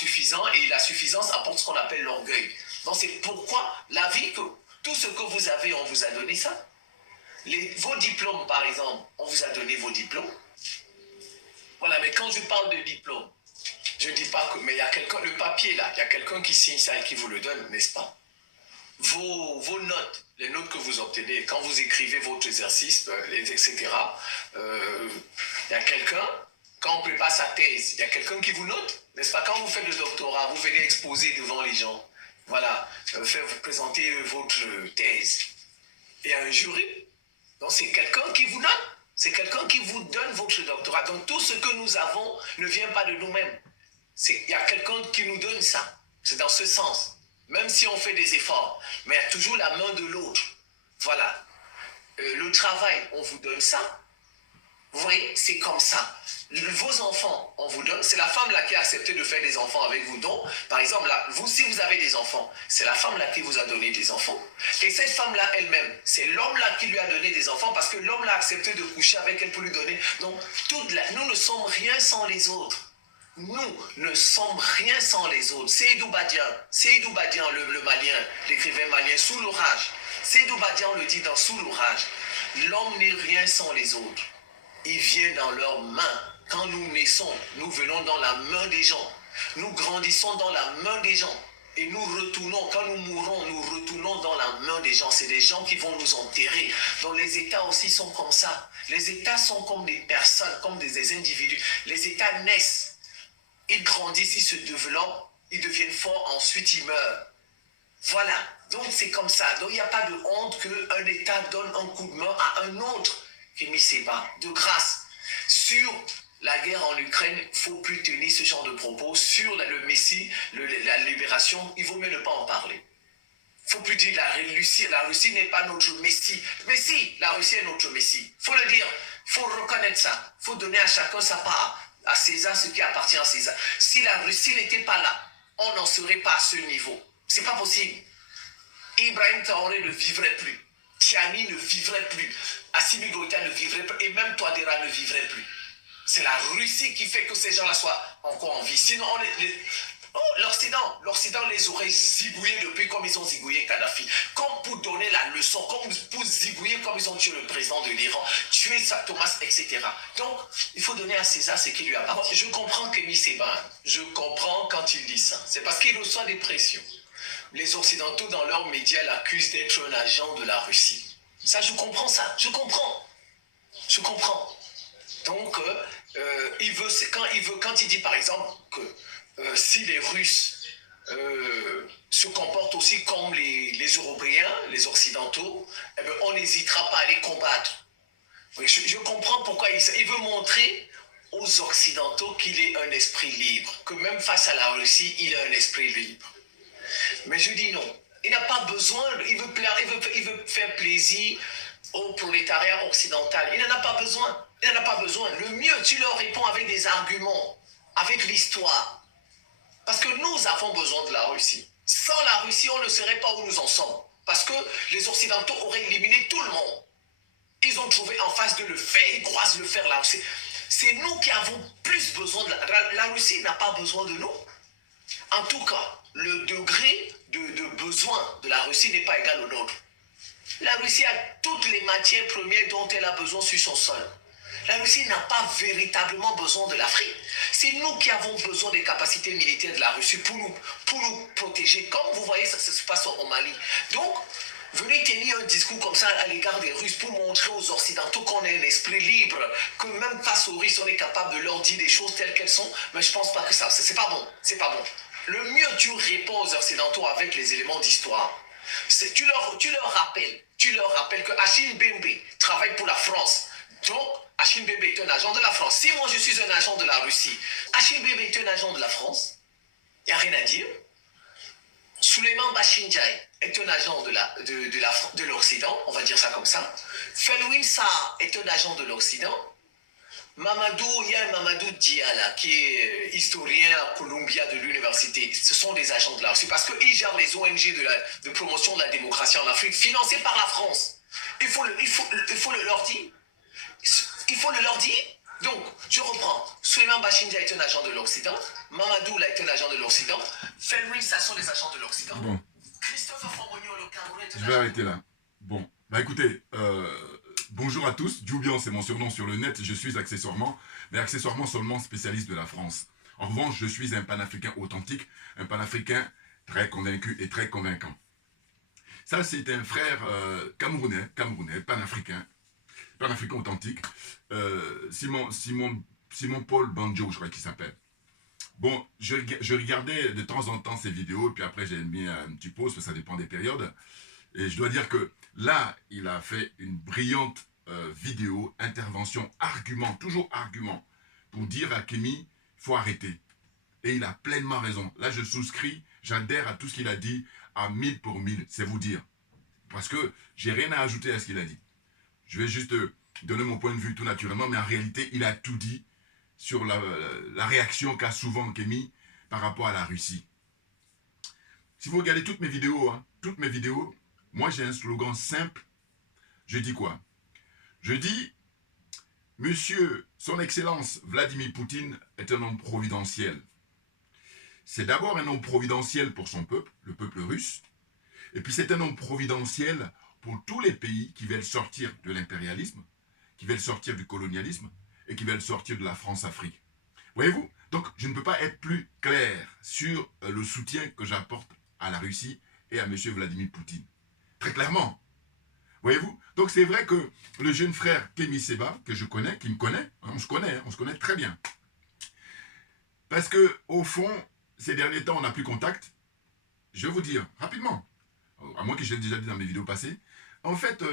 suffisant et la suffisance apporte ce qu'on appelle l'orgueil. Donc c'est pourquoi la vie, que tout ce que vous avez, on vous a donné ça. Vos diplômes, par exemple, on vous a donné vos diplômes. Voilà, mais quand je parle de diplôme, je ne dis pas que, mais il y a quelqu'un, le papier là, il y a quelqu'un qui signe ça et qui vous le donne, n'est-ce pas? Vos notes, les notes que vous obtenez, quand vous écrivez votre exercice, etc., il y a quelqu'un, quand on prépare sa thèse, il y a quelqu'un qui vous note, n'est-ce pas? Quand vous faites le doctorat, vous venez exposer devant les gens, voilà, faire vous présenter votre thèse. Il y a un jury, donc c'est quelqu'un qui vous note, c'est quelqu'un qui vous donne votre doctorat. Donc tout ce que nous avons ne vient pas de nous-mêmes. Il y a quelqu'un qui nous donne ça. C'est dans ce sens. Même si on fait des efforts, mais il y a toujours la main de l'autre. Voilà. Le travail, on vous donne ça. Vous voyez, c'est comme ça. Vos enfants, on vous donne. C'est la femme là qui a accepté de faire des enfants avec vous. Donc, par exemple, là, vous, si vous avez des enfants, c'est la femme là qui vous a donné des enfants. Et cette femme-là elle-même, c'est l'homme là qui lui a donné des enfants parce que l'homme là a accepté de coucher avec elle pour lui donner. Donc, nous ne sommes rien sans les autres. Nous ne sommes rien sans les autres. Seydou Badian, le malien, l'écrivain malien, Sous l'orage. Seydou Badian le dit dans Sous l'orage. L'homme n'est rien sans les autres. Il vient dans leurs mains. Quand nous naissons, nous venons dans la main des gens. Nous grandissons dans la main des gens. Et nous retournons, quand nous mourons, nous retournons dans la main des gens. C'est des gens qui vont nous enterrer. Donc les États aussi sont comme ça. Les États sont comme des personnes, comme des individus. Les États naissent. Ils grandissent, ils se développent, ils deviennent forts, ensuite ils meurent. Voilà, donc c'est comme ça. Donc il n'y a pas de honte qu'un État donne un coup de main à un autre qui ne sait pas. De grâce, sur la guerre en Ukraine, il ne faut plus tenir ce genre de propos. Sur le Messie, la libération, il vaut mieux ne pas en parler. Il ne faut plus dire la Russie n'est pas notre Messie. Mais si, la Russie est notre Messie. Il faut le dire, il faut reconnaître ça. Il faut donner à chacun sa part. À César ce qui appartient à César. Si la Russie n'était pas là, on n'en serait pas à ce niveau. C'est pas possible. Ibrahim Traoré ne vivrait plus. Tiani ne vivrait plus. Assimi Goïta ne vivrait plus. Et même Touadéra ne vivrait plus. C'est la Russie qui fait que ces gens-là soient encore en vie. Sinon, l'Occident les aurait zigouillés depuis comme ils ont zigouillé Kadhafi. Comme pour donner la leçon, comme pour zigouiller comme ils ont tué le président de l'Iran, tuer Thomas, etc. Donc, il faut donner à César ce qui lui appartient. Je comprends Kémy Séban, je comprends quand il dit ça. C'est parce qu'il reçoit des pressions. Les Occidentaux, dans leurs médias, l'accusent d'être un agent de la Russie. Ça, je comprends ça. Je comprends. Donc, quand il dit, par exemple, que si les Russes se comportent aussi comme les Européens, les Occidentaux, eh bien, on n'hésitera pas à les combattre. Je comprends pourquoi il veut montrer aux Occidentaux qu'il est un esprit libre, que même face à la Russie, il a un esprit libre. Mais je dis non. Il n'a pas besoin, il veut faire plaisir au prolétariat occidental. Il n'en a pas besoin. Le mieux, tu leur réponds avec des arguments, avec l'histoire. Parce que nous avons besoin de la Russie. Sans la Russie, on ne serait pas où nous en sommes. Parce que les Occidentaux auraient éliminé tout le monde. Ils ont trouvé en face de le fer, ils croisent le fer, la Russie. C'est nous qui avons plus besoin de la Russie n'a pas besoin de nous. En tout cas, le degré de besoin de la Russie n'est pas égal au nôtre. La Russie a toutes les matières premières dont elle a besoin sur son sol. La Russie n'a pas véritablement besoin de l'Afrique. C'est nous qui avons besoin des capacités militaires de la Russie pour nous protéger. Comme vous voyez, ça se passe au Mali. Donc, venez tenir un discours comme ça à l'égard des Russes pour montrer aux Occidentaux qu'on a un esprit libre, que même face aux Russes, on est capable de leur dire des choses telles qu'elles sont. Mais je ne pense pas que ça, c'est pas bon. Le mieux, tu réponds aux Occidentaux avec les éléments d'histoire. Tu leur rappelles que Achille Mbembe travaille pour la France. Donc, Achille Mbembe est un agent de la France. Si moi je suis un agent de la Russie, Achille Mbembe est un agent de la France, il n'y a rien à dire. Souleymane Bachindiaï est un agent de l'Occident, on va dire ça comme ça. Felwine Sarr est un agent de l'Occident. Il y a Mamadou Diala qui est historien à Columbia de l'université. Ce sont des agents de la Russie parce qu'ils gèrent les ONG de promotion de la démocratie en Afrique financées par la France. Il faut le leur dire. Il faut le leur dire. Donc, je reprends. Suleiman Bachindia est un agent de l'Occident. Mamadou là est un agent de l'Occident. Fenry, ça sont des agents de l'Occident. Bon. Christophe Fomonio, le Cameroun est un Je vais arrêter là. Bon. Bah écoutez, bonjour à tous. Djoubian, c'est mon surnom sur le net. Je suis accessoirement, mais accessoirement seulement spécialiste de la France. En revanche, je suis un panafricain authentique, un panafricain très convaincu et très convaincant. Ça, c'est un frère camerounais, panafricain authentique, Simon Paul Banjo, je crois qu'il s'appelle. Bon, je regardais de temps en temps ses vidéos, puis après j'ai mis un petit pause, parce que ça dépend des périodes. Et je dois dire que là, il a fait une brillante vidéo, intervention, argument, toujours argument, pour dire à Kémy, il faut arrêter. Et il a pleinement raison. Là, je souscris, j'adhère à tout ce qu'il a dit, à 1000 pour 1000, c'est vous dire. Parce que j'ai rien à ajouter à ce qu'il a dit. Je vais juste donner mon point de vue tout naturellement, mais en réalité, il a tout dit sur la réaction qu'a souvent Kémy par rapport à la Russie. Si vous regardez toutes mes vidéos, moi j'ai un slogan simple. Je dis quoi? Je dis, Monsieur, Son Excellence Vladimir Poutine est un homme providentiel. C'est d'abord un homme providentiel pour son peuple, le peuple russe, et puis c'est un homme providentiel pour tous les pays qui veulent sortir de l'impérialisme, qui veulent sortir du colonialisme et qui veulent sortir de la France-Afrique. Voyez-vous? Donc je ne peux pas être plus clair sur le soutien que j'apporte à la Russie et à M. Vladimir Poutine. Très clairement. Voyez-vous? Donc c'est vrai que le jeune frère Kémy Séba, que je connais, qui me connaît, on se connaît très bien. Parce que au fond, ces derniers temps, on n'a plus contact. Je vais vous dire, rapidement, à moins que je l'ai déjà dit dans mes vidéos passées, en fait,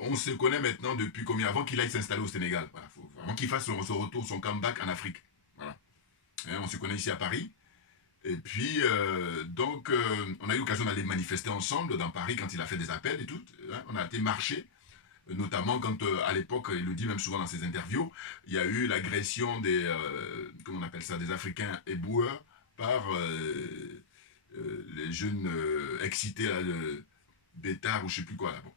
on se connaît maintenant depuis combien? Avant qu'il aille s'installer au Sénégal. Voilà, avant qu'il fasse son retour, son comeback en Afrique. Voilà. On se connaît ici à Paris. Et puis, on a eu l'occasion d'aller manifester ensemble dans Paris quand il a fait des appels et tout. On a été marcher, notamment quand, à l'époque, il le dit même souvent dans ses interviews, il y a eu l'agression des, comment on appelle ça, des Africains éboueurs par les jeunes excités, là, bêtards ou je sais plus quoi. Là, bon.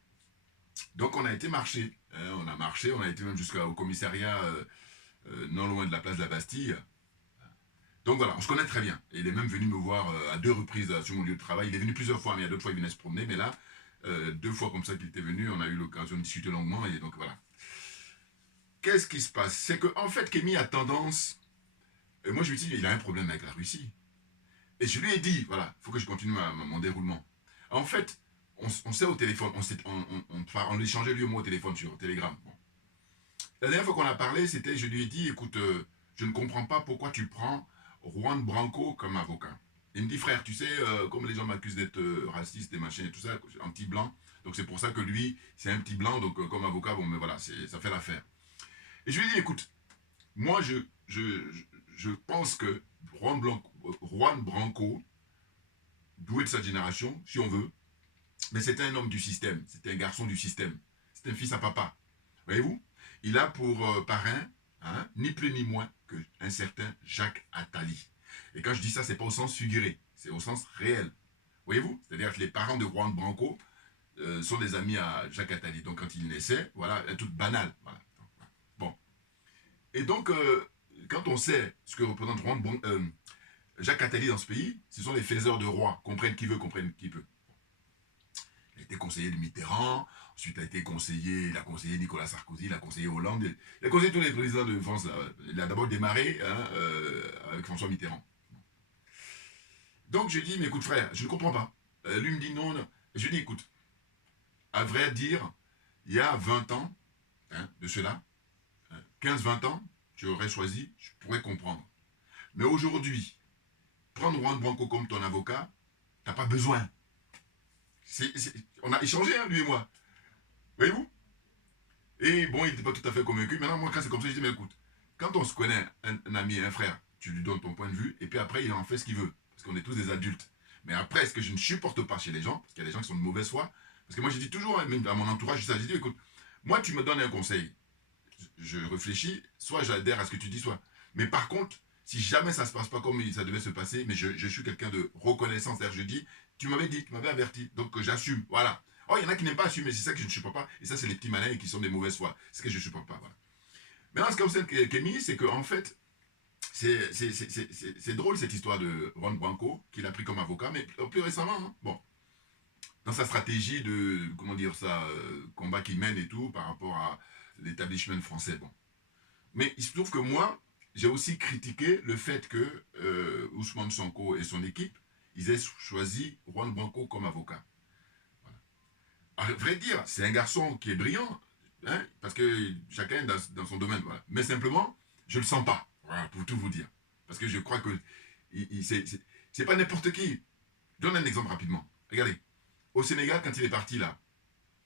Donc on a été marcher. On a marché, on a été même jusqu'au commissariat non loin de la place de la Bastille. Donc voilà, on se connaît très bien. Et il est même venu me voir à 2 reprises sur mon lieu de travail. Il est venu plusieurs fois, mais il y a d'autres fois il venait se promener. Mais là, 2 fois comme ça qu'il était venu, on a eu l'occasion de discuter longuement. Et donc voilà. Qu'est-ce qui se passe? C'est qu'en fait, Kémy a tendance... Et moi je lui dis, il a un problème avec la Russie. Et je lui ai dit, voilà, il faut que je continue mon déroulement. En fait, on s'est au téléphone, on échangeait lui et moi au téléphone sur Telegram. Bon. La dernière fois qu'on a parlé, c'était, je lui ai dit, écoute, je ne comprends pas pourquoi tu prends Juan Branco comme avocat. Il me dit, frère, tu sais, comme les gens m'accusent d'être raciste et machin et tout ça, anti-blanc, donc c'est pour ça que lui, c'est un petit blanc, donc comme avocat, bon, mais voilà, ça fait l'affaire. Et je lui ai dit, écoute, moi, je pense que Juan Branco, doué de sa génération, si on veut, mais c'était un homme du système, c'était un garçon du système, c'était un fils à papa. Voyez-vous? Il a pour parrain, ni plus ni moins qu'un certain Jacques Attali. Et quand je dis ça, c'est pas au sens figuré, c'est au sens réel. Voyez-vous? C'est-à-dire que les parents de Juan Branco sont des amis à Jacques Attali. Donc quand il naissait, voilà, tout banal. Voilà. Bon. Et donc, quand on sait ce que représente Jacques Attali dans ce pays, ce sont les faiseurs de rois, comprennent qui veut, comprennent qui peut. Il a été conseiller de Mitterrand, ensuite il a conseillé Nicolas Sarkozy, il a conseillé Hollande, il a conseillé tous les présidents de France. Il a d'abord démarré avec François Mitterrand. Donc je dis, mais écoute frère, je ne comprends pas. Lui me dit non, non. Je lui dis, écoute, à vrai dire, il y a 20 ans de cela, 15-20 ans, tu aurais choisi, je pourrais comprendre. Mais aujourd'hui, prendre Juan Branco comme ton avocat, t'as pas besoin. On a échangé, lui et moi. Voyez-vous? Et bon, il n'était pas tout à fait convaincu. Maintenant, moi, quand c'est comme ça, je dis, mais écoute, quand on se connaît, un ami et un frère, tu lui donnes ton point de vue, et puis après, il en fait ce qu'il veut. Parce qu'on est tous des adultes. Mais après, ce que je ne supporte pas chez les gens, parce qu'il y a des gens qui sont de mauvaise foi, parce que moi, je dis toujours, même à mon entourage, je dis, écoute, moi, tu me donnes un conseil. Je réfléchis, soit j'adhère à ce que tu dis, soit. Mais par contre, si jamais ça ne se passe pas comme ça devait se passer, mais je suis quelqu'un de reconnaissance, c'est-à-dire je dis, tu m'avais dit, tu m'avais averti, donc j'assume, voilà. Oh, il y en a qui n'aiment pas assumer, c'est ça que je ne supporte pas, et ça, c'est les petits malins qui sont des mauvaises foi, c'est ce que je ne supporte pas, voilà. Maintenant, ce qui concerne Kémy, c'est qu'en fait, c'est drôle cette histoire de Juan Branco, qu'il a pris comme avocat, mais plus récemment, hein, bon, dans sa stratégie de, comment dire ça, combat qu'il mène et tout, par rapport à l'établissement français, bon. Mais il se trouve que moi, j'ai aussi critiqué le fait que Ousmane Sonko et son équipe, ils aient choisi Juan Branco comme avocat. À vrai dire, c'est un garçon qui est brillant, hein, parce que chacun dans son domaine, voilà. Mais simplement, je le sens pas, voilà, pour tout vous dire. Parce que je crois que c'est pas n'importe qui. Je donne un exemple rapidement. Regardez, au Sénégal, quand il est parti là,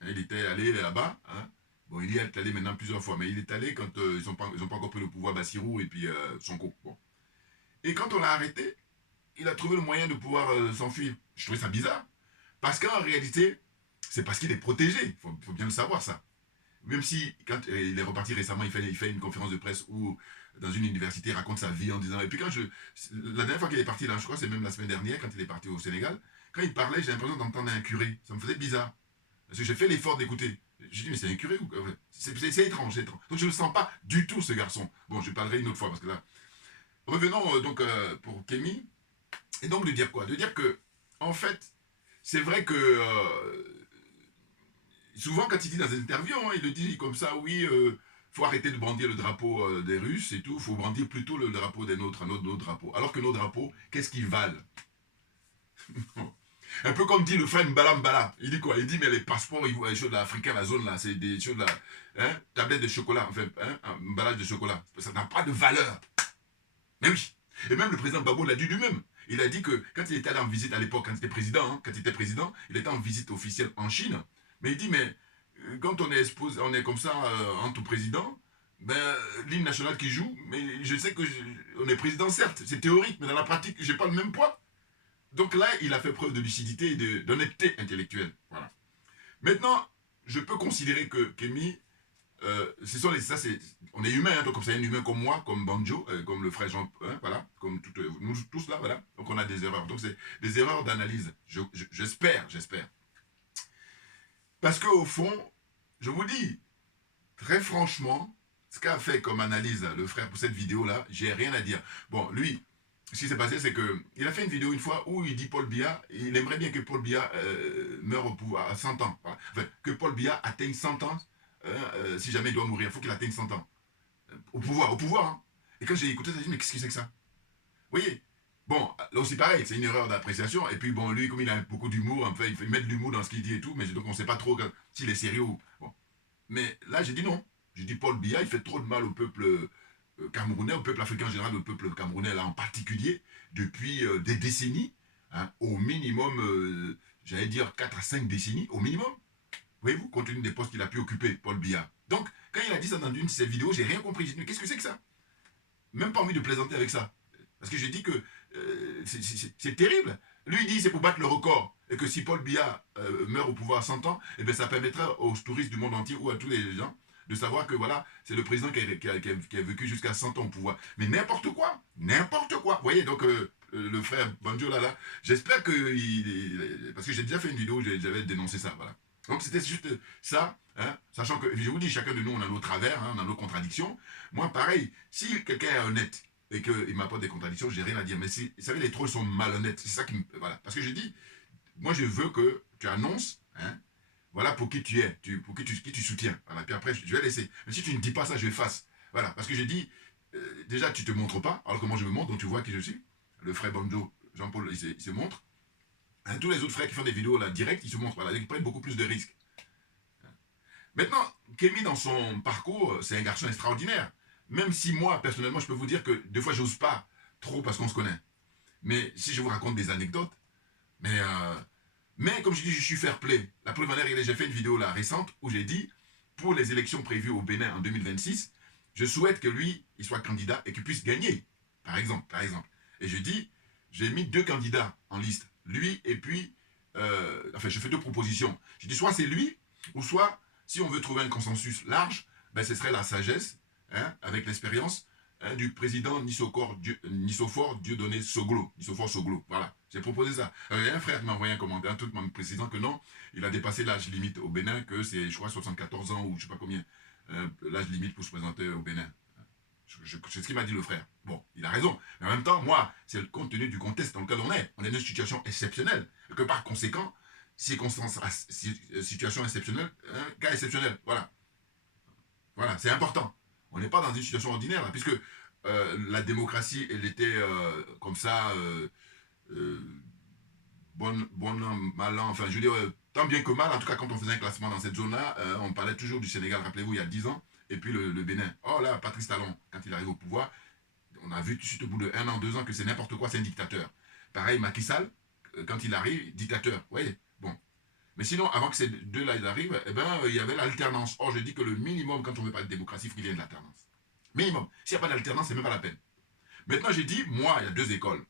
hein, il était allé là-bas, hein, bon, il y est allé maintenant plusieurs fois, mais il est allé quand ils n'ont pas encore pris le pouvoir, Bassirou et puis Sonko. Bon. Et quand on l'a arrêté, il a trouvé le moyen de pouvoir s'enfuir. Je trouvais ça bizarre. Parce qu'en réalité, c'est parce qu'il est protégé. Il faut bien le savoir, ça. Même si, quand il est reparti récemment, il fait une conférence de presse où, dans une université, il raconte sa vie en disant... Et puis la dernière fois qu'il est parti, là, je crois que c'est même la semaine dernière, quand il est parti au Sénégal, quand il parlait, j'ai l'impression d'entendre un curé. Ça me faisait bizarre. Parce que j'ai fait l'effort d'écouter. Je dis, mais c'est un curé ou quoi? C'est étrange, c'est étrange. Donc je ne le sens pas du tout, ce garçon. Bon, je parlerai une autre fois, parce que là... Revenons donc pour Kémy. Et donc de dire quoi? De dire que, en fait, c'est vrai que souvent quand il dit dans des interviews, hein, il le dit comme ça, oui, faut arrêter de brandir le drapeau des Russes et tout, faut brandir plutôt le drapeau des nôtres, nos drapeaux. Alors que nos drapeaux, qu'est-ce qu'ils valent? Un peu comme dit le frère Mbala Mbala. Il dit quoi? Il dit, mais les passeports, les choses africaines, la zone là, c'est des choses là, hein, tablettes de chocolat, enfin, hein, un emballage de chocolat. Ça n'a pas de valeur. Mais oui. Et même le président Gbagbo l'a dit lui-même. Il a dit que quand il était allé en visite à l'époque, quand il était président, il était en visite officielle en Chine. Mais il dit, mais quand on est exposé, on est comme ça entre présidents, ben, l'hymne national qui joue, mais je sais que on est président certes, c'est théorique, mais dans la pratique, j'ai pas le même poids. Donc là, il a fait preuve de lucidité et d'honnêteté intellectuelle. Voilà. Maintenant, je peux considérer que Kémy, on est humain, hein, donc c'est un humain comme moi, comme Banjo, comme le frère Jean, hein, voilà, comme nous tous là, voilà. Donc on a des erreurs. Donc c'est des erreurs d'analyse. J'espère. Parce qu'au fond, je vous dis, très franchement, ce qu'a fait comme analyse le frère pour cette vidéo-là, j'ai rien à dire. Bon, lui, ce qui s'est passé, c'est qu'il a fait une vidéo une fois où il dit Paul Biya, il aimerait bien que Paul Biya meure au pouvoir à 100 ans. Voilà. Enfin, que Paul Biya atteigne 100 ans, si jamais il doit mourir, il faut qu'il atteigne 100 ans. Au pouvoir. Hein. Et quand j'ai écouté ça, j'ai dit, mais qu'est-ce que c'est que ça? Vous voyez? Bon, là aussi pareil, c'est une erreur d'appréciation. Et puis bon, lui, comme il a beaucoup d'humour, enfin, il met de l'humour dans ce qu'il dit et tout, mais donc on ne sait pas trop s'il est sérieux ou... Bon. Mais là, j'ai dit non. J'ai dit Paul Biya, il fait trop de mal au peuple camerounais, au peuple africain en général, au peuple camerounais là en particulier, depuis des décennies, hein, au minimum, j'allais dire 4 à 5 décennies, au minimum. Voyez-vous, compte tenu des postes qu'il a pu occuper, Paul Biya. Donc, quand il a dit ça dans une de ses vidéos, j'ai rien compris. J'ai dit, mais qu'est-ce que c'est que ça? Même pas envie de plaisanter avec ça. Parce que j'ai dit que c'est terrible. Lui, il dit c'est pour battre le record. Et que si Paul Biya meurt au pouvoir à 100 ans, eh bien, ça permettra aux touristes du monde entier ou à tous les gens de savoir que voilà, c'est le président qui a vécu jusqu'à 100 ans au pouvoir. Mais n'importe quoi. N'importe quoi. Vous voyez, donc le frère Banjo là, j'espère que... parce que j'ai déjà fait une vidéo où j'avais dénoncé ça. Voilà. Donc c'était juste ça, hein, sachant que, je vous dis, chacun de nous, on a nos travers, hein, on a nos contradictions. Moi, pareil, si quelqu'un est honnête et qu'il m'apporte des contradictions, j'ai rien à dire. Mais si, vous savez, les trolls sont malhonnêtes. C'est ça qui me... Voilà. Parce que je dis, moi, je veux que tu annonces, hein, voilà pour qui tu es, pour qui tu soutiens. Voilà. Puis après, je vais laisser. Mais si tu ne dis pas ça, je efface. Voilà. Parce que j'ai dit, déjà, tu ne te montres pas, alors que moi, je me montre, donc tu vois qui je suis. Le frère Banjo, Jean-Paul, il se montre. Hein, tous les autres frères qui font des vidéos là direct, ils se montrent, voilà, ils prennent beaucoup plus de risques. Maintenant, Kémy, dans son parcours, c'est un garçon extraordinaire. Même si moi, personnellement, je peux vous dire que des fois, j'ose pas trop parce qu'on se connaît. Mais si je vous raconte des anecdotes, mais comme je dis, je suis fair play. La preuve en est, j'ai fait une vidéo là récente où j'ai dit, pour les élections prévues au Bénin en 2026, je souhaite que lui, il soit candidat et qu'il puisse gagner. Par exemple. Et je dis, j'ai mis 2 candidats en liste. Lui et puis, enfin, je fais 2 propositions. Je dis, soit c'est lui, ou soit, si on veut trouver un consensus large, ben, ce serait la sagesse, hein, avec l'expérience, hein, du président Nisophore Dieudonné Soglo. Voilà. J'ai proposé ça. Il y a un frère qui m'a envoyé un commentaire tout en me précisant que non, il a dépassé l'âge limite au Bénin, que c'est, je crois, 74 ans ou je sais pas combien. l'âge limite pour se présenter au Bénin. C'est ce qu'il m'a dit le frère. Bon, il a raison. Mais en même temps, moi, c'est le compte tenu du contexte dans lequel on est. On est dans une situation exceptionnelle. Et que par conséquent, situation exceptionnelle, cas exceptionnel. Voilà. Voilà, c'est important. On n'est pas dans une situation ordinaire, là, puisque la démocratie, elle était comme ça, euh, bon an, mal an, enfin, je veux dire, tant bien que mal, en tout cas, quand on faisait un classement dans cette zone-là, on parlait toujours du Sénégal, rappelez-vous, il y a 10 ans, et puis le Bénin. Oh là, Patrice Talon, quand il arrive au pouvoir, on a vu tout de suite au bout de 1 an, 2 ans que c'est n'importe quoi, c'est un dictateur. Pareil, Macky Sall, quand il arrive, dictateur. Vous voyez, bon. Mais sinon, avant que ces deux-là arrivent, eh ben, il y avait l'alternance. Or, je dis que le minimum, quand on veut parler de démocratie, il faut qu'il y ait de l'alternance. Minimum. S'il n'y a pas d'alternance, c'est même pas la peine. Maintenant, j'ai dit, moi, il y a 2 écoles.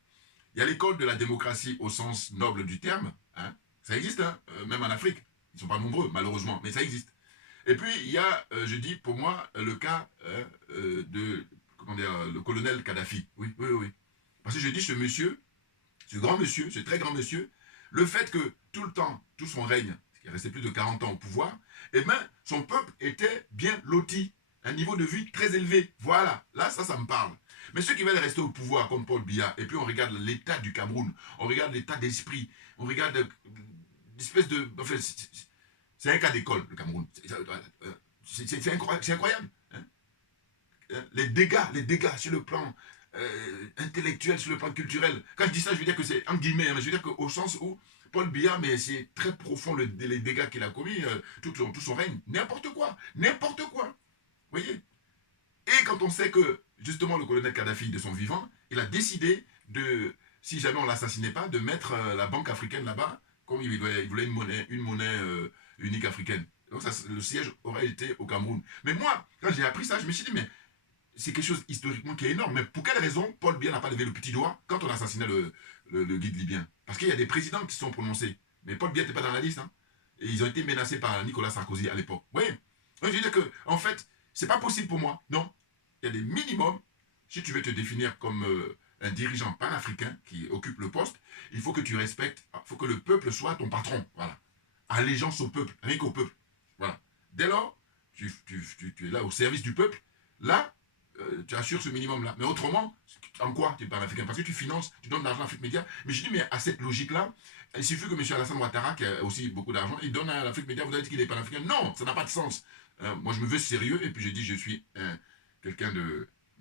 Il y a l'école de la démocratie au sens noble du terme. Hein. Ça existe, hein, même en Afrique. Ils ne sont pas nombreux, malheureusement, mais ça existe. Et puis, il y a, je dis, pour moi, le cas de, comment dire, le colonel Kadhafi. Oui, oui, oui. Parce que je dis, ce monsieur, ce grand monsieur, ce très grand monsieur, le fait que tout le temps, tout son règne, il est resté plus de 40 ans au pouvoir, eh bien, son peuple était bien loti, un niveau de vie très élevé. Voilà, là, ça me parle. Mais ceux qui veulent rester au pouvoir, comme Paul Biya, et puis on regarde l'état du Cameroun, on regarde l'état d'esprit, on regarde l'espèce de... Enfin, c'est un cas d'école, le Cameroun. C'est incroyable. Hein. Les dégâts sur le plan intellectuel, sur le plan culturel. Quand je dis ça, je veux dire que c'est en guillemets, mais je veux dire qu'au sens où Paul Biya, mais c'est très profond les dégâts qu'il a commis, tout son règne. N'importe quoi. N'importe quoi. Vous voyez. Et quand on sait que, justement, le colonel Kadhafi, de son vivant, il a décidé de, si jamais on ne l'assassinait pas, de mettre la banque africaine là-bas, comme il voulait une monnaie unique africaine. Donc ça, le siège aurait été au Cameroun. Mais moi, quand j'ai appris ça, je me suis dit, mais c'est quelque chose historiquement qui est énorme. Mais pour quelle raison Paul Biya n'a pas levé le petit doigt quand on assassinait le guide libyen? Parce qu'il y a des présidents qui se sont prononcés. Mais Paul Biya n'était pas dans la liste. Hein. Et ils ont été menacés par Nicolas Sarkozy à l'époque. Oui. Donc, je veux dire que, en fait, c'est pas possible pour moi. Non. Il y a des minimums. Si tu veux te définir comme un dirigeant panafricain qui occupe le poste, il faut que tu respectes, il faut que le peuple soit ton patron. Voilà. Allégeance au peuple, rien qu'au peuple. Voilà. Dès lors, tu es là au service du peuple. Là, tu assures ce minimum-là. Mais autrement, en quoi tu es panafricain? Parce que tu finances, tu donnes de l'argent à l'Afrique Média. Mais je dis, mais à cette logique-là, il suffit que M. Alassane Ouattara, qui a aussi beaucoup d'argent, il donne à l'Afrique Média, vous avez dit qu'il est panafricain. Non, ça n'a pas de sens. Moi, je me veux sérieux, et puis je dis, je suis quelqu'un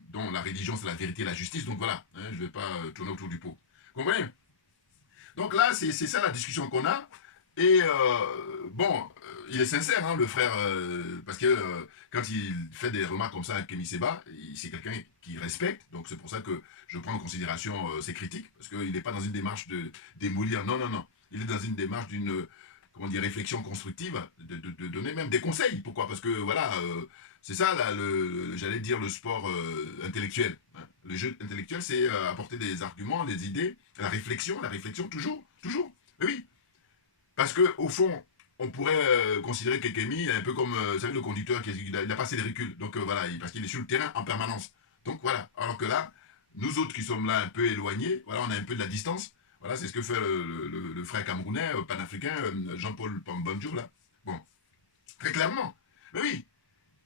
dont la religion, c'est la vérité et la justice. Donc voilà, hein, je ne vais pas tourner autour du pot. Vous comprenez? Donc là, c'est ça la discussion qu'on a. Et bon, il est sincère, hein, le frère, parce que quand il fait des remarques comme ça à Kémy Séba, c'est quelqu'un qui respecte, donc c'est pour ça que je prends en considération ses critiques, parce qu'il n'est pas dans une démarche de démolir, non, non, non, il est dans une démarche d'une, comment dire, réflexion constructive, de donner même des conseils. Pourquoi? Parce que voilà, c'est ça, là, j'allais dire le sport intellectuel. Hein. Le jeu intellectuel, c'est apporter des arguments, des idées, la réflexion, toujours, toujours, mais oui. Parce qu'au fond, on pourrait considérer que Kémy est un peu comme, vous savez, le conducteur qui n'a pas assez de recul. Donc voilà, parce qu'il est sur le terrain en permanence. Donc voilà. Alors que là, nous autres qui sommes là un peu éloignés, voilà, on a un peu de la distance. Voilà, c'est ce que fait le frère camerounais, panafricain, Jean-Paul Pambandjour, là. Bon, très clairement. Mais oui,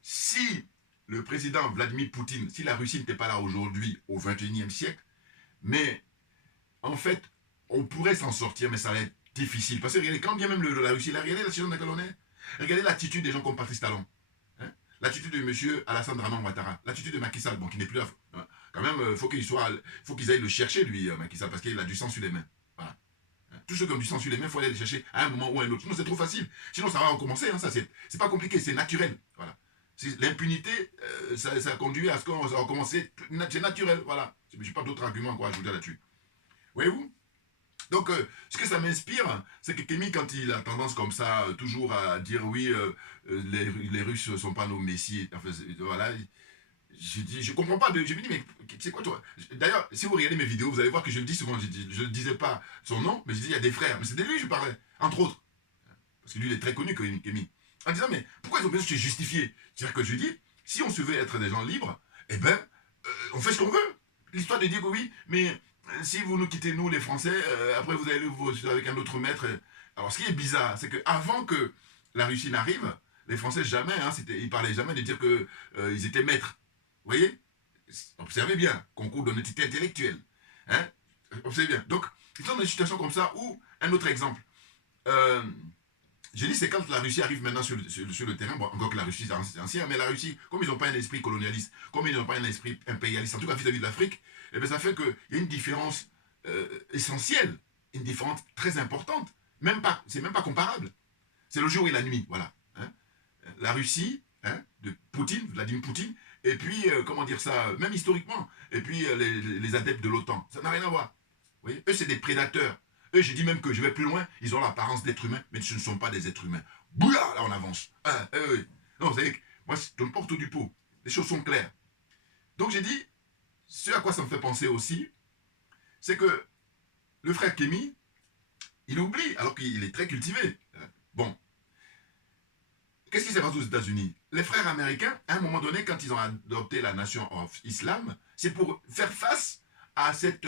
si le président Vladimir Poutine, si la Russie n'était pas là aujourd'hui, au XXIe siècle, mais en fait, on pourrait s'en sortir, mais ça va être difficile. Parce que regardez, quand bien même la Russie, regardez la situation dans laquelle on est. Regardez l'attitude des gens comme Patrice Talon. Hein? L'attitude de M. Alassane Ouattara. L'attitude de Macky Sall, bon, qui n'est plus là. Quand même, faut qu'ils aillent le chercher, lui, Macky Sall, parce qu'il a du sang sur les mains. Voilà. Hein? Tous ceux qui ont du sang sur les mains, il faut aller les chercher à un moment ou à un autre. Sinon, c'est trop facile. Sinon, ça va recommencer. Hein, ça, c'est pas compliqué, c'est naturel. Voilà. L'impunité, ça conduit à ce qu'on va recommencer. C'est naturel. Voilà. Je n'ai pas d'autres arguments à ajouter là-dessus. Voyez-vous? Donc, ce que ça m'inspire, c'est que Kémy, quand il a tendance comme ça, toujours à dire oui, les Russes ne sont pas nos messies, enfin, voilà, je comprends pas, je me dis, mais c'est quoi toi? D'ailleurs, si vous regardez mes vidéos, vous allez voir que je le dis souvent, je ne disais pas son nom, mais je disais, il y a des frères, mais c'est de lui que je parlais, entre autres. Parce que lui, il est très connu, Kémy. En disant, mais pourquoi ils ont besoin de se justifier? C'est-à-dire que je dis, si on se veut être des gens libres, eh ben, on fait ce qu'on veut. L'histoire de dire que oui, mais si vous nous quittez, nous, les Français, après vous allez vous avec un autre maître. Alors, ce qui est bizarre, c'est qu'avant que la Russie n'arrive, Les Français, jamais, hein, ils parlaient jamais de dire qu'ils étaient maîtres. Vous voyez? Observez bien, concours d'honnêteté intellectuelle. Hein? Observez bien. Donc, ils sont dans une situation comme ça où, un autre exemple, euh, j'ai dit, c'est quand la Russie arrive maintenant sur le terrain, bon, encore que la Russie c'est ancien, mais la Russie, comme ils n'ont pas un esprit colonialiste, comme ils n'ont pas un esprit impérialiste, en tout cas vis-à-vis de l'Afrique, eh bien, ça fait qu'il y a une différence essentielle, une différence très importante. C'est même pas comparable. C'est le jour et la nuit, voilà. Hein. La Russie, hein, de Poutine, Vladimir Poutine, et puis, comment dire ça, même historiquement, et puis les adeptes de l'OTAN, ça n'a rien à voir. Vous voyez, eux, c'est des prédateurs. Eux, je dis même que je vais plus loin, ils ont l'apparence d'êtres humains, mais ce ne sont pas des êtres humains. Bouya, là, on avance. Ah, non, vous savez, moi, je donne pas autour du pot. Les choses sont claires. Donc, j'ai dit, ce à quoi ça me fait penser aussi, c'est que le frère Kémy, il oublie, alors qu'il est très cultivé. Bon. Qu'est-ce qui s'est passé aux États-Unis? Les frères américains, à un moment donné, quand ils ont adopté la nation of Islam, c'est pour faire face à cette,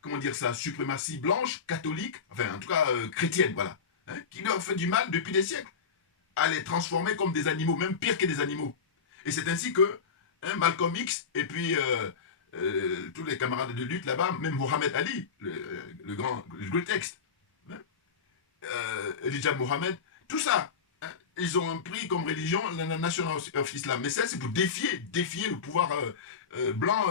comment dire ça, suprématie blanche, catholique, enfin, en tout cas, chrétienne, voilà, hein, qui leur fait du mal depuis des siècles, à les transformer comme des animaux, même pire que des animaux. Et c'est ainsi que Malcolm X, et puis tous les camarades de lutte là-bas, même Mohamed Ali, le grand texte, hein, Elijah Mohamed, tout ça, hein, ils ont pris comme religion la nation of Islam. Mais ça, c'est pour défier le pouvoir blanc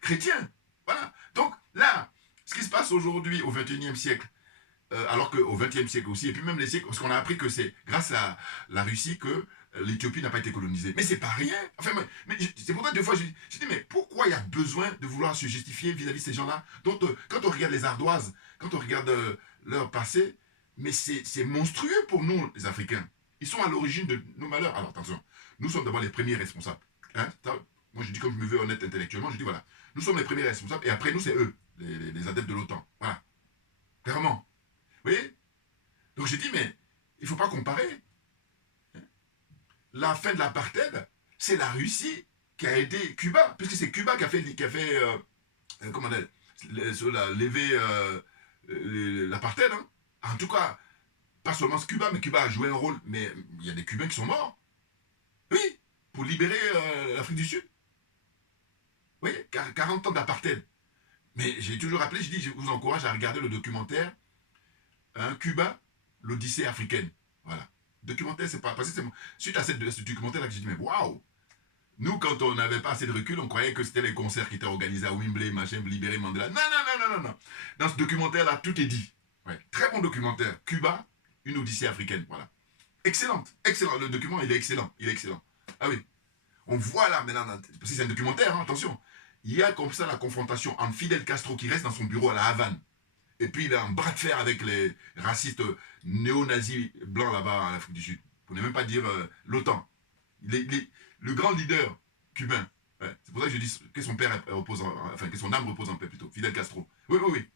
chrétien. Voilà. Donc là, ce qui se passe aujourd'hui au XXIe siècle, alors qu'au XXe siècle aussi, et puis même les siècles, parce qu'on a appris que c'est grâce à la Russie que l'Éthiopie n'a pas été colonisée. Mais c'est pas rien. Enfin, mais c'est pour ça que des fois, je dis, mais pourquoi il y a besoin de vouloir se justifier vis-à-vis de ces gens-là? Donc, quand on regarde les ardoises, quand on regarde leur passé, mais c'est monstrueux pour nous, les Africains. Ils sont à l'origine de nos malheurs. Alors, attention, nous sommes d'abord les premiers responsables. Hein? Moi, je dis, comme je me veux honnête intellectuellement, je dis, voilà, nous sommes les premiers responsables, et après nous, c'est eux, les adeptes de l'OTAN. Voilà. Clairement. Vous voyez? Donc, j'ai dit, mais il ne faut pas comparer. La fin de l'apartheid, c'est la Russie qui a aidé Cuba, puisque c'est Cuba qui a fait comment dire, lever l'apartheid. Hein. En tout cas, pas seulement Cuba, mais Cuba a joué un rôle. Mais il y a des Cubains qui sont morts. Oui, pour libérer l'Afrique du Sud. Oui, 40 ans d'apartheid. Mais j'ai toujours rappelé, je dis, je vous encourage à regarder le documentaire hein, Cuba, l'Odyssée africaine. Voilà. Documentaire, c'est pas. Parce que c'est suite à ce documentaire-là que j'ai dit, mais waouh! Nous, quand on n'avait pas assez de recul, on croyait que c'était les concerts qui étaient organisés à Wembley, machin, libérer Mandela. Non, non, non, non, non, non. Dans ce documentaire-là, tout est dit. Ouais. Très bon documentaire. Cuba, une Odyssée africaine. Voilà. Excellente, excellent. Le document, il est excellent. Il est excellent. Ah oui. On voit là maintenant, parce que c'est un documentaire, hein, attention. Il y a comme ça la confrontation entre Fidel Castro qui reste dans son bureau à la Havane. Et puis il a un bras de fer avec les racistes néo-nazis blancs là-bas en Afrique du Sud. Pour ne même pas dire l'OTAN. Il est le grand leader cubain. Ouais. C'est pour ça que je dis que son père repose enfin que son âme repose en paix plutôt. Fidel Castro. Oui, oui, oui.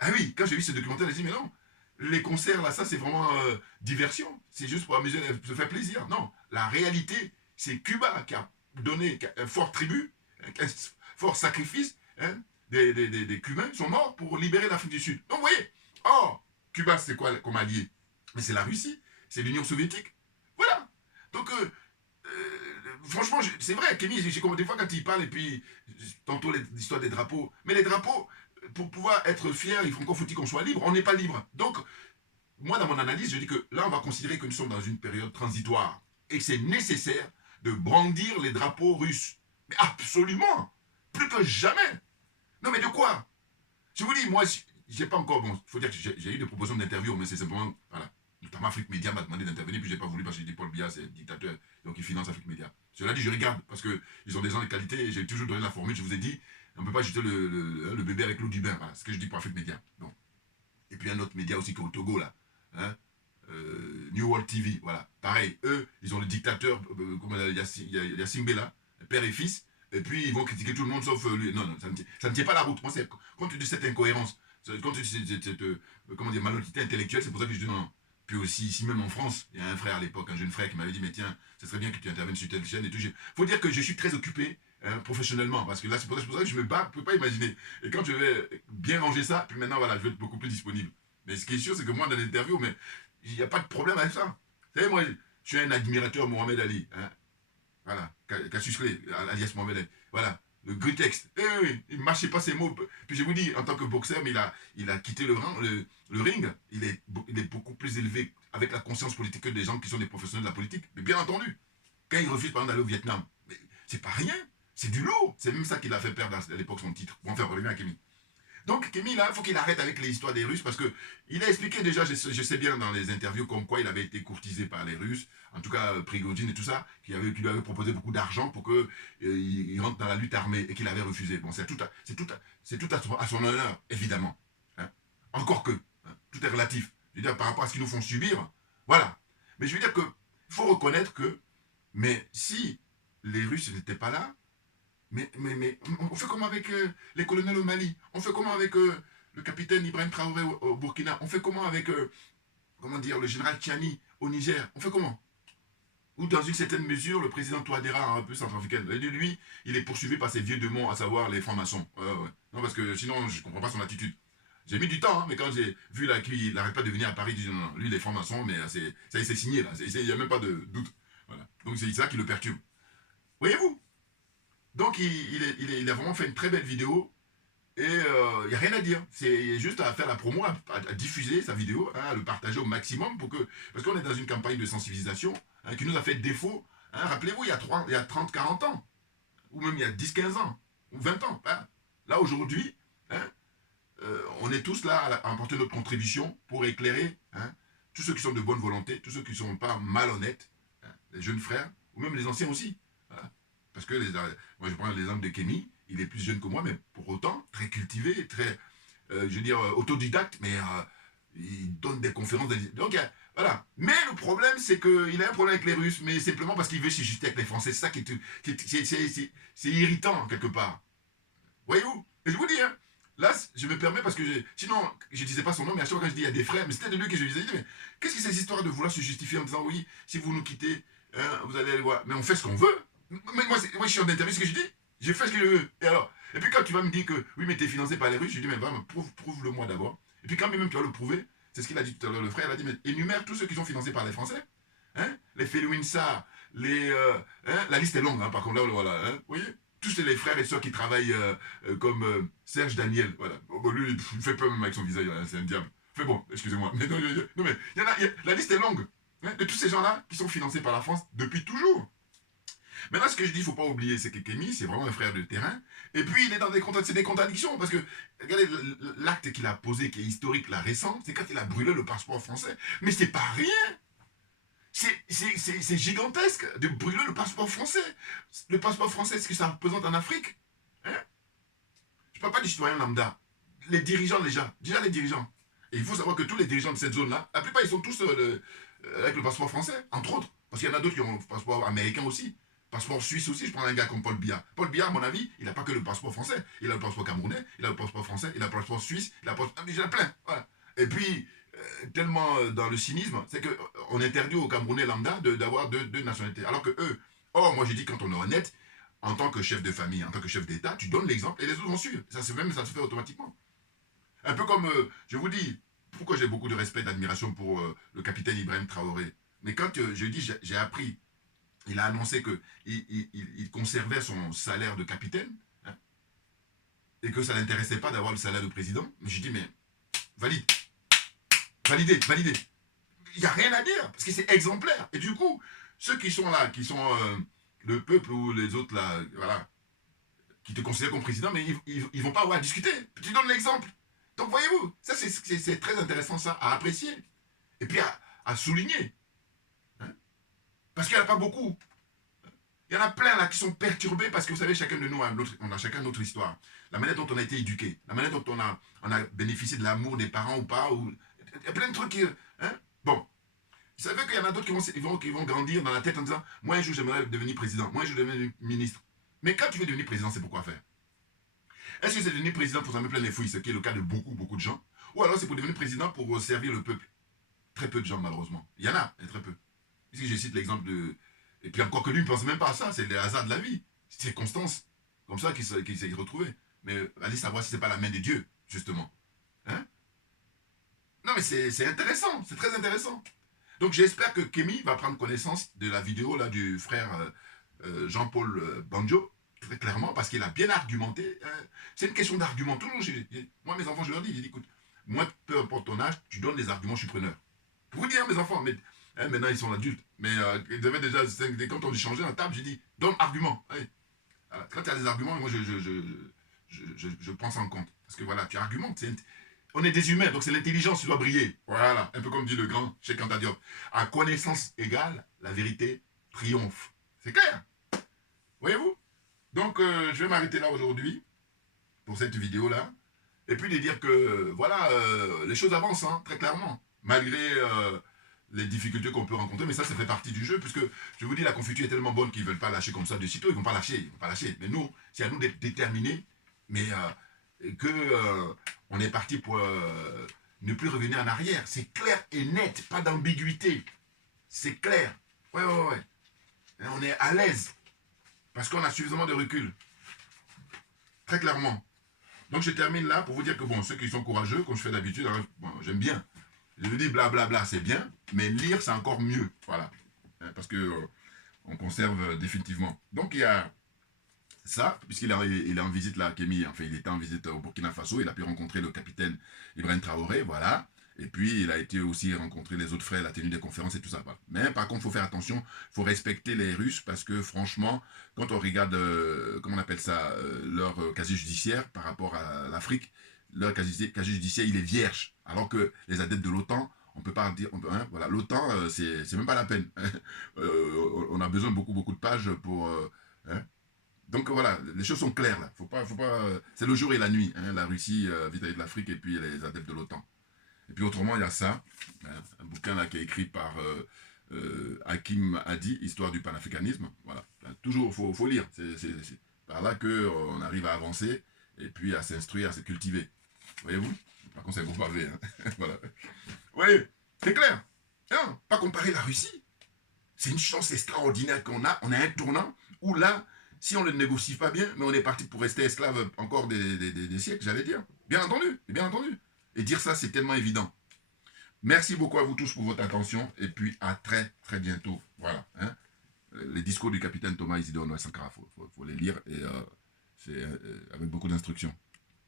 Ah oui, quand j'ai vu ce documentaire, j'ai dit mais non, les concerts là, ça c'est vraiment diversion. C'est juste pour amuser, se faire plaisir. Non, la réalité, c'est Cuba qui a donné un fort tribut, un fort sacrifice. Hein, des Cubains sont morts pour libérer l'Afrique du Sud. Donc vous voyez, oh, Cuba c'est quoi comme allié? Mais c'est la Russie, c'est l'Union soviétique. Voilà. Donc franchement, c'est vrai, Kémy, j'ai des fois quand il parle et puis tantôt l'histoire des drapeaux, mais les drapeaux, pour pouvoir être fier, il faut encore faut-il qu'on soit libre. On n'est pas libre. Donc, moi dans mon analyse, je dis que là on va considérer que nous sommes dans une période transitoire et que c'est nécessaire de brandir les drapeaux russes. Mais absolument, plus que jamais. Non mais de quoi? Je vous dis, moi, j'ai pas encore... Bon, il faut dire que j'ai eu des propositions d'interview, mais c'est simplement... Voilà. Notamment Afrique Média m'a demandé d'intervenir, puis j'ai pas voulu parce que j'ai dit Paul Biya, c'est un dictateur, donc il finance Afrique Média. Cela dit, je regarde, parce qu'ils ont des gens de qualité, et j'ai toujours donné la formule, je vous ai dit, on ne peut pas jeter le bébé avec l'eau du bain, voilà, ce que je dis pour Afrique Média. Bon. Et puis un autre média aussi qui est au Togo, là. Hein, New World TV, voilà. Pareil, eux, ils ont le dictateur, comme il y a Simbela, père et fils, et puis ils vont critiquer tout le monde sauf lui. Non, non, ça ne tient pas la route. Moi, c'est compte tenu de cette incohérence, compte tenu de cette comment dire, malhonnêteté intellectuelle, c'est pour ça que je dis non, non. Puis aussi, ici même en France, il y a un frère à l'époque, un jeune frère qui m'avait dit, mais tiens, ce serait bien que tu interviennes sur telle chaîne et tout. Il faut dire que je suis très occupé hein, professionnellement, parce que là, c'est pour ça que je me bats, je ne peux pas imaginer. Et quand je vais bien ranger ça, puis maintenant, voilà, je vais être beaucoup plus disponible. Mais ce qui est sûr, c'est que moi, dans l'interview, mais il n'y a pas de problème avec ça. Vous savez, moi, je suis un admirateur de Mohamed Ali. Hein. Voilà, Cassius Clay, alias Mohamed Ali. Voilà, le Grutex. Eh oui, il ne marchait pas ses mots. Puis je vous dis, en tant que boxeur, mais il a quitté le ring. Il est beaucoup plus élevé avec la conscience politique que des gens qui sont des professionnels de la politique. Mais bien entendu, quand il refuse par exemple d'aller au Vietnam, c'est pas rien. C'est du lourd. C'est même ça qui l'a fait perdre à l'époque son titre. Bon, enfin, revenir à Kémy. Donc, Kémy, là, il faut qu'il arrête avec les histoires des Russes parce qu'il a expliqué déjà, je sais bien dans les interviews, comme quoi il avait été courtisé par les Russes, en tout cas Prigojine et tout ça, qui lui avait proposé beaucoup d'argent pour qu'il rentre dans la lutte armée et qu'il avait refusé. Bon, c'est tout à son honneur, évidemment. Hein. Encore que, hein, tout est relatif. Je veux dire, par rapport à ce qu'ils nous font subir, voilà. Mais je veux dire qu'il faut reconnaître que, mais si les Russes n'étaient pas là, mais on fait comment avec les colonels au Mali? On fait comment avec le capitaine Ibrahim Traoré au Burkina? On fait comment avec, comment dire, le général Tchiani au Niger? On fait comment? Ou dans une certaine mesure, le président Touadéra, un peu centrafricain, lui, il est poursuivi par ses vieux démons, à savoir les francs-maçons. Ouais. Non, parce que sinon, je ne comprends pas son attitude. J'ai mis du temps, hein, mais quand j'ai vu là qu'il n'arrête pas de venir à Paris, je dis non, lui, les francs-maçons, mais ça y est, c'est signé, là. Il n'y a même pas de doute. Voilà. Donc c'est ça qui le perturbe. Voyez-vous? Donc il a vraiment fait une très belle vidéo et il n'y a rien à dire. C'est juste à faire la promo, à diffuser sa vidéo, hein, à le partager au maximum parce qu'on est dans une campagne de sensibilisation hein, qui nous a fait défaut. Hein, rappelez-vous, il y a 30, 40 ans, ou même il y a 10, 15 ans, ou 20 ans. Hein. Là aujourd'hui, hein, on est tous là à apporter notre contribution pour éclairer hein, tous ceux qui sont de bonne volonté, tous ceux qui ne sont pas malhonnêtes, hein, les jeunes frères, ou même les anciens aussi. Voilà. Parce que moi je prends l'exemple de Kémy, il est plus jeune que moi, mais pour autant très cultivé, très, je veux dire, autodidacte, mais il donne des conférences. Donc voilà. Mais le problème, c'est qu'il a un problème avec les Russes, mais simplement parce qu'il veut s'ajuster avec les Français. C'est ça qui c'est irritant quelque part. Voyez-vous? Et je vous dis, hein, là, je me permets parce que sinon, je ne disais pas son nom, mais à chaque fois que je dis il y a des frères, mais c'était de lui que je disais, mais qu'est-ce que c'est cette histoire de vouloir se justifier en disant oui, si vous nous quittez, hein, vous allez aller voir. Mais on fait ce qu'on veut. Mais moi, je suis en interview, ce que je dis. Je fais ce que je veux. Et alors? Et puis quand tu vas me dire que oui, mais t'es financé par les Russes, je dis, mais vraiment, prouve-le moi d'abord. Et puis quand même tu vas le prouver, c'est ce qu'il a dit tout à l'heure, le frère, il a dit, mais énumère tous ceux qui sont financés par les Français. Hein? Les Felouinsa, la liste est longue, hein, par contre, là, voilà. Hein? Vous voyez? Tous les frères et sœurs qui travaillent comme Serge Daniel. Voilà. Bon, lui, il fait peur même avec son visage, hein, c'est un diable. Fait bon, excusez-moi. Mais non, mais la liste est longue. Hein, de tous ces gens-là qui sont financés par la France depuis toujours. Maintenant, ce que je dis, il ne faut pas oublier, c'est que Kémy, c'est vraiment un frère de terrain. Et puis, il est dans des contradictions. Parce que, regardez, l'acte qu'il a posé, qui est historique, la récent, c'est quand il a brûlé le passeport français. Mais c'est pas rien. C'est gigantesque de brûler le passeport français. Le passeport français, ce que ça représente en Afrique. Hein? Je ne parle pas des citoyens lambda. Les dirigeants, déjà les dirigeants. Et il faut savoir que tous les dirigeants de cette zone-là, la plupart, ils sont tous avec le passeport français, entre autres. Parce qu'il y en a d'autres qui ont le passeport américain aussi. Passeport suisse aussi, je prends un gars comme Paul Biya. Paul Biya, à mon avis, il n'a pas que le passeport français. Il a le passeport camerounais, il a le passeport français, il a le passeport suisse, il a plein. Voilà. Et puis, tellement dans le cynisme, c'est qu'on interdit aux Camerounais lambda d'avoir deux nationalités. Alors que eux, moi je dis quand on est honnête, en tant que chef de famille, en tant que chef d'État, tu donnes l'exemple et les autres vont suivre. Ça se fait automatiquement. Un peu comme, je vous dis, pourquoi j'ai beaucoup de respect et d'admiration pour le capitaine Ibrahim Traoré. Mais quand je dis, j'ai appris, il a annoncé qu'il conservait son salaire de capitaine, hein, et que ça ne l'intéressait pas d'avoir le salaire de président. Mais je dis, mais validé. Il n'y a rien à dire, parce que c'est exemplaire. Et du coup, ceux qui sont là, qui sont le peuple ou les autres là, voilà, qui te considèrent comme président, mais ils ne vont pas avoir à discuter. Tu donnes l'exemple. Donc voyez-vous, ça c'est très intéressant ça, à apprécier. Et puis à souligner. Hein? Parce qu'il n'y en a pas beaucoup. Il y en a plein là qui sont perturbés parce que vous savez, chacun de nous on a chacun notre histoire. La manière dont on a été éduqué, la manière dont on a bénéficié de l'amour des parents ou pas. Il y a plein de trucs qui... Hein? Bon. Vous savez qu'il y en a d'autres qui vont grandir dans la tête en disant « Moi un jour j'aimerais devenir président, moi un jour je veux devenir ministre. » Mais quand tu veux devenir président, c'est pour quoi faire? Est-ce que c'est devenir président pour s'en mettre plein les fouilles, ce qui est le cas de beaucoup de gens? Ou alors c'est pour devenir président pour servir le peuple? Très peu de gens malheureusement. Il y en a, mais très peu. Ici je cite l'exemple de... Et puis encore que lui ne pense même pas à ça, c'est les hasards de la vie. C'est circonstances comme ça qu'il s'est retrouvé. Mais allez savoir si ce n'est pas la main de Dieu, justement. Hein? Non mais c'est intéressant, c'est très intéressant. Donc j'espère que Kémy va prendre connaissance de la vidéo là, du frère Jean-Paul Banjo, très clairement, parce qu'il a bien argumenté. C'est une question d'argument. Toujours, moi, mes enfants, je leur dis, écoute, moi, peu importe ton âge, tu donnes les arguments, je suis preneur. Pour vous dire, mes enfants, mais, maintenant ils sont adultes, mais ils avaient déjà, quand on échangeait à la table, j'ai dit, donne argument. Voilà. Quand tu as des arguments, moi, je prends ça en compte. Parce que voilà, tu argumentes, on est des humains, donc c'est l'intelligence qui doit briller. Voilà, un peu comme dit le grand Cheikh Anta Diop. À connaissance égale, la vérité triomphe. C'est clair. Voyez-vous? Donc, je vais m'arrêter là aujourd'hui pour cette vidéo-là. Et puis de dire que, voilà, les choses avancent, hein, très clairement. Malgré les difficultés qu'on peut rencontrer, mais ça fait partie du jeu, puisque, je vous dis, la confiture est tellement bonne qu'ils ne veulent pas lâcher comme ça de sitôt, ils ne vont pas lâcher. Mais nous, c'est à nous d'être déterminés, mais on est parti pour ne plus revenir en arrière. C'est clair et net, pas d'ambiguïté. C'est clair. Ouais. Et on est à l'aise, parce qu'on a suffisamment de recul. Très clairement. Donc je termine là pour vous dire que bon, ceux qui sont courageux, comme je fais d'habitude, bon, j'aime bien. Je vous dis blablabla, c'est bien, mais lire c'est encore mieux. Voilà. Parce que on conserve définitivement. Donc il y a ça, puisqu'il est en visite là, Kémy, enfin il était en visite au Burkina Faso, il a pu rencontrer le capitaine Ibrahim Traoré, voilà. Et puis il a été aussi rencontrer les autres frères, la tenue des conférences et tout ça. Voilà. Mais par contre, il faut faire attention, il faut respecter les Russes, parce que franchement, quand on regarde, comment on appelle ça, leur casier judiciaire par rapport à l'Afrique, leur casier judiciaire, il est vierge. Alors que les adeptes de l'OTAN, on peut pas dire, voilà, l'OTAN, c'est même pas la peine. On a besoin de beaucoup de pages pour... Donc voilà, les choses sont claires là. Faut pas, c'est le jour et la nuit, hein, la Russie vis-à-vis de l'Afrique et puis les adeptes de l'OTAN. Et puis autrement, il y a ça, un bouquin là qui est écrit par Hakim Hadi, Histoire du panafricanisme. Voilà, toujours, faut lire. C'est par là qu'on arrive à avancer et puis à s'instruire, à se cultiver. Voyez-vous? Par contre, c'est un gros pavé. Hein. Voilà. Oui, c'est clair. Hein, pas comparer la Russie. C'est une chance extraordinaire qu'on a. On a un tournant où là, si on ne le négocie pas bien, mais on est parti pour rester esclave encore des siècles, j'allais dire. Bien entendu. Et dire ça, c'est tellement évident. Merci beaucoup à vous tous pour votre attention, et puis à très très bientôt. Voilà. Hein. Les discours du capitaine Thomas Isidore Noël Sankara, faut les lire, et c'est avec beaucoup d'instructions.